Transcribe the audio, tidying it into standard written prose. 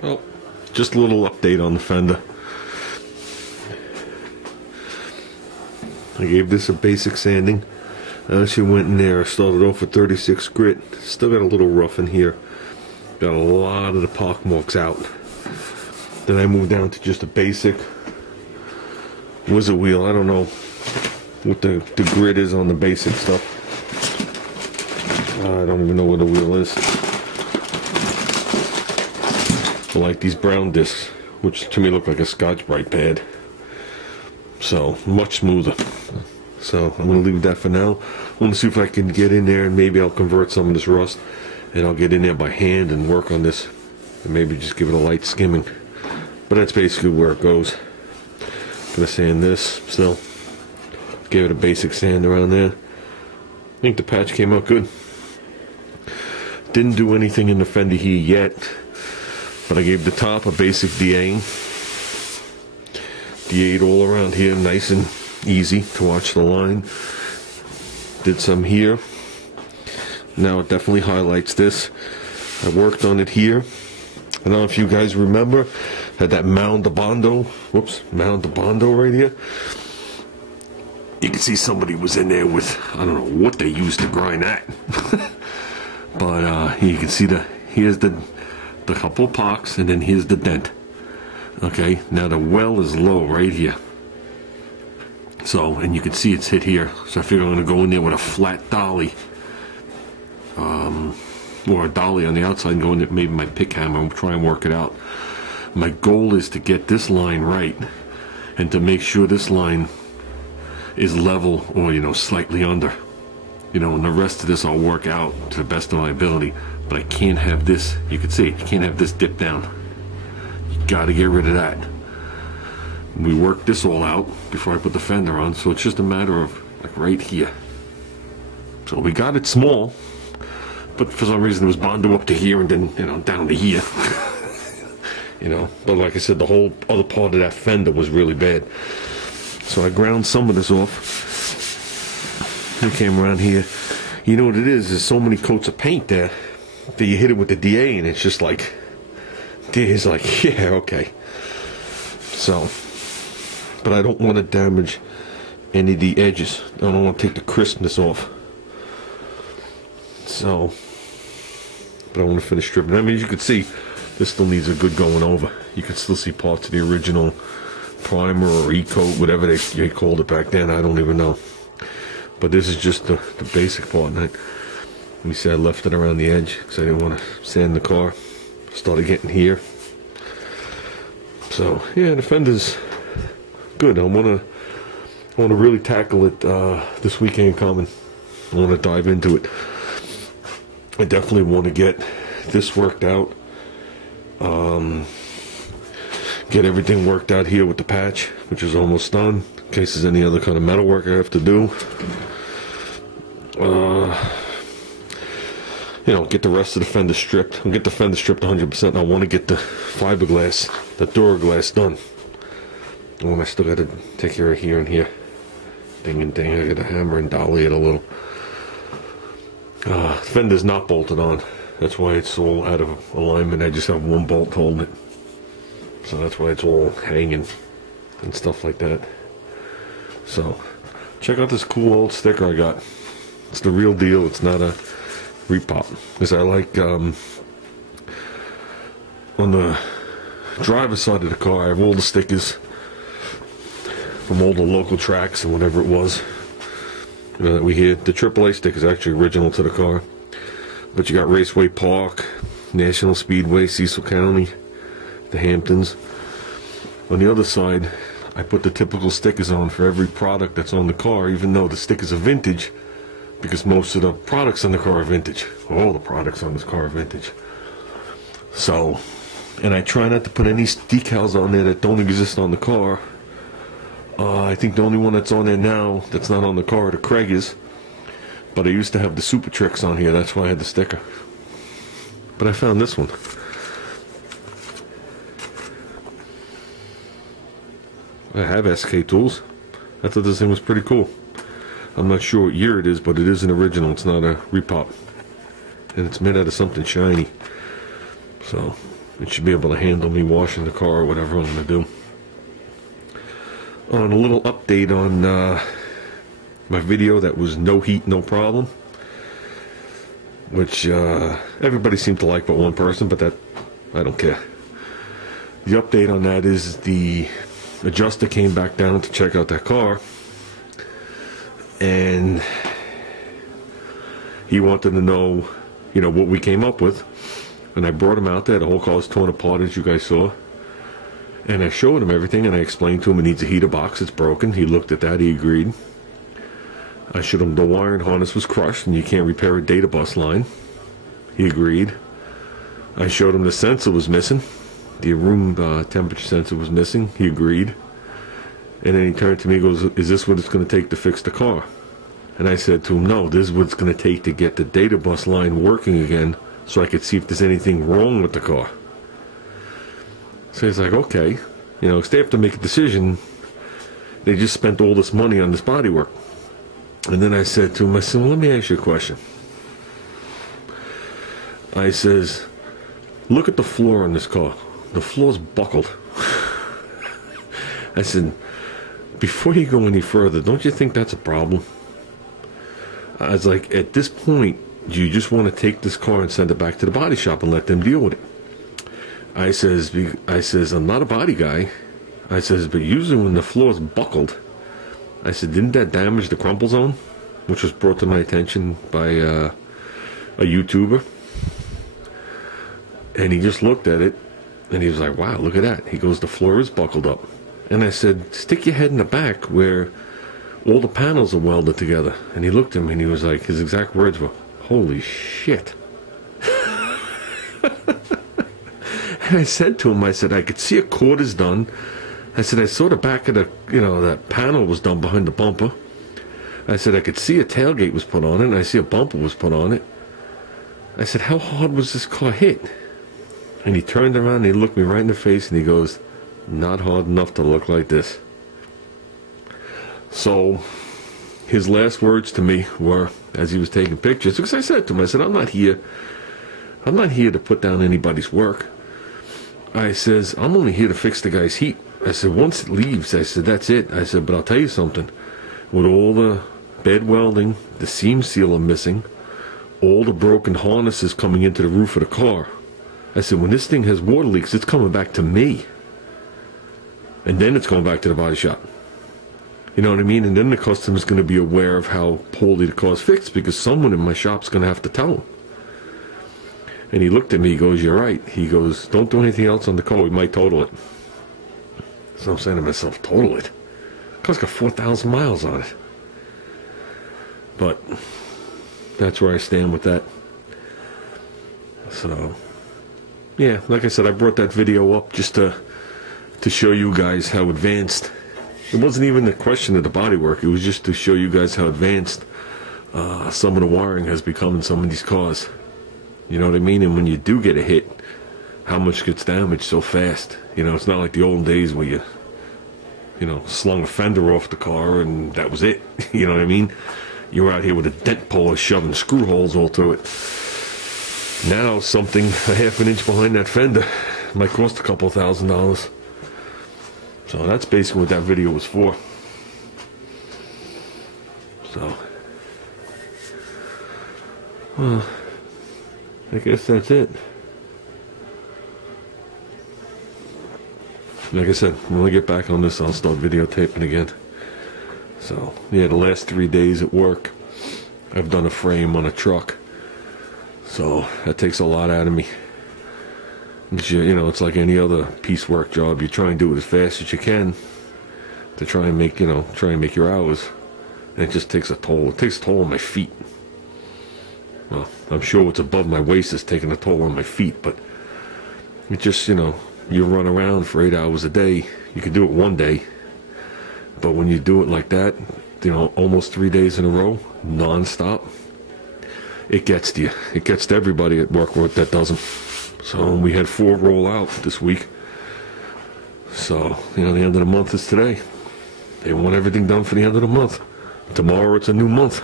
Well, just a little update on the Fender. I gave this a basic sanding. I actually went in there, started off with 36 grit. Still got a little rough in here. Got a lot of the pock marks out. Then I moved down to just a basic wizard wheel. I don't know what the grit is on the basic stuff. I don't even know what the wheel is. I like these brown discs, which to me look like a Scotch-Brite pad. So, much smoother. So, I'm going to leave that for now. I want to see if I can get in there and maybe I'll convert some of this rust. And I'll get in there by hand and work on this. And maybe just give it a light skimming. But that's basically where it goes. Gonna sand this still. Gave it a basic sand around there. I think the patch came out good. Didn't do anything in the Fender here yet. But I gave the top a basic DA. DA'd all around here, nice and easy to watch the line. Did some here. Now it definitely highlights this. I worked on it here. I don't know if you guys remember, had that Mound de Bondo right here. You can see somebody was in there with, I don't know what they used to grind that. But you can see here's the couple of pocks, and then here's the dent. Okay, now the well is low right here. So, and you can see it's hit here. So I figure I'm gonna go in there with a flat dolly. Or a dolly on the outside and go in there, maybe my pick hammer and try and work it out. My goal is to get this line right and to make sure this line is level or, you know, slightly under. You know, and the rest of this I'll work out to the best of my ability. But I can't have this, you can see it, you can't have this dip down. You gotta get rid of that. We worked this all out before I put the Fender on, so it's just a matter of like right here. So we got it small, but for some reason it was Bondo up to here and then, you know, down to here. You know, but like I said, the whole other part of that Fender was really bad. So I ground some of this off. It came around here. You know what it is? There's so many coats of paint there that you hit it with the DA and it's just like, DA's like, yeah, okay. So, but I don't want to damage any of the edges. I don't want to take the crispness off. So, but I want to finish stripping. I mean, as you can see, this still needs a good going over. You can still see parts of the original primer or e-coat, whatever they called it back then. I don't even know. But this is just the basic part. And let me see, I left it around the edge because I didn't want to sand the car. Started getting here. So yeah, the Fender's good. I want to really tackle it this weekend coming. I want to dive into it. I definitely want to get this worked out. Get everything worked out here with the patch, which is almost done. In case there's any other kind of metal work I have to do. You know, get the rest of the Fender stripped. I'll get the Fender stripped 100%. And I want to get the fiberglass, the Duraglass done. Oh, I still got to take care of here and here. Ding and ding. I got to hammer and dolly it a little. The Fender's not bolted on. That's why it's all out of alignment. I just have one bolt holding it. So that's why it's all hanging and stuff like that. So, check out this cool old sticker I got. It's the real deal. It's not a repop. Because I like, on the driver's side of the car, I have all the stickers from all the local tracks and whatever it was. You know, that we hear. The AAA sticker is actually original to the car. But you got Raceway Park, National Speedway, Cecil County, the Hamptons. On the other side, I put the typical stickers on for every product that's on the car, even though the stickers are vintage, because most of the products on the car are vintage. All the products on this car are vintage. So, and I try not to put any decals on there that don't exist on the car. I think the only one that's on there now that's not on the car are the Craigers. But I used to have the Super Tricks on here, that's why I had the sticker. But I found this one. I have SK tools. I thought this thing was pretty cool. I'm not sure what year it is, but it is an original. It's not a repop. And it's made out of something shiny. So, It should be able to handle me washing the car or whatever I'm going to do. On a little update on my video that was no heat, no problem, which everybody seemed to like but one person, but that, I don't care. The update on that is the adjuster came back down to check out that car, and he wanted to know, you know, what we came up with. And I brought him out there. The whole car was torn apart, as you guys saw. And I showed him everything, and I explained to him it needs a heater box. It's broken. He looked at that. He agreed. I showed him the wiring harness was crushed, and you can't repair a data bus line. He agreed. I showed him the sensor was missing. The room temperature sensor was missing. He agreed. And then he turned to me and goes, "Is this what it's going to take to fix the car?" And I said to him, "No, this is what it's going to take to get the data bus line working again, so I could see if there's anything wrong with the car." So he's like, "Okay." You know, 'cause they have to make a decision. They just spent all this money on this bodywork. And then I said to him, I said, "Well, let me ask you a question." I says, "Look at the floor on this car. The floor's buckled." I said, "Before you go any further, don't you think that's a problem?" I was like, "At this point, do you just want to take this car and send it back to the body shop and let them deal with it?" I says, "I'm not a body guy." I says, "But usually when the floor's buckled," I said, "didn't that damage the crumple zone?" Which was brought to my attention by a YouTuber. And he just looked at it, and he was like, "Wow, look at that." He goes, "The floor is buckled up." And I said, "Stick your head in the back where all the panels are welded together." And he looked at me, and he was like, his exact words were, "Holy shit." And I said to him, I said, "I could see a cord is done." I said, "I saw the back of the, you know, that panel was done behind the bumper." I said, "I could see a tailgate was put on it, and I see a bumper was put on it." I said, "How hard was this car hit?" And he turned around and he looked me right in the face and he goes, "Not hard enough to look like this." So his last words to me were, as he was taking pictures, because I said to him, I said, I'm not here to put down anybody's work. I says, "I'm only here to fix the guy's heat." I said, "Once it leaves," I said, "that's it." I said, "But I'll tell you something. With all the bed welding, the seam sealer missing, all the broken harnesses coming into the roof of the car," I said, "when this thing has water leaks, it's coming back to me. And then it's going back to the body shop." You know what I mean? And then the customer's going to be aware of how poorly the car's fixed, because someone in my shop's going to have to tell them. And he looked at me, he goes, "You're right." He goes, "Don't do anything else on the car, we might total it." So I'm saying to myself, total it? The car's got 4,000 miles on it. But that's where I stand with that. So, yeah, like I said, I brought that video up just to show you guys how advanced. It wasn't even a question of the bodywork. It was just to show you guys how advanced some of the wiring has become in some of these cars. You know what I mean? And when you do get a hit, how much gets damaged so fast. You know, it's not like the old days where you know, slung a fender off the car and that was it. You know what I mean? You were out here with a dent puller shoving screw holes all through it. Now something a half an inch behind that fender might cost a couple $1,000s. So that's basically what that video was for. So, well, I guess that's it. Like I said, when I get back on this, I'll start videotaping again. So, yeah, the last 3 days at work, I've done a frame on a truck. So, that takes a lot out of me. You know, it's like any other piecework job. You try and do it as fast as you can to try and make, you know, your hours. And it just takes a toll. It takes a toll on my feet. Well, I'm sure what's above my waist is taking a toll on my feet, but it just, you know, you run around for 8 hours a day. You can do it one day, but when you do it like that, you know, almost 3 days in a row, non-stop, it gets to you. It gets to everybody at work that doesn't. So we had 4 roll out this week. So, you know, the end of the month is today. They want everything done for the end of the month. Tomorrow it's a new month.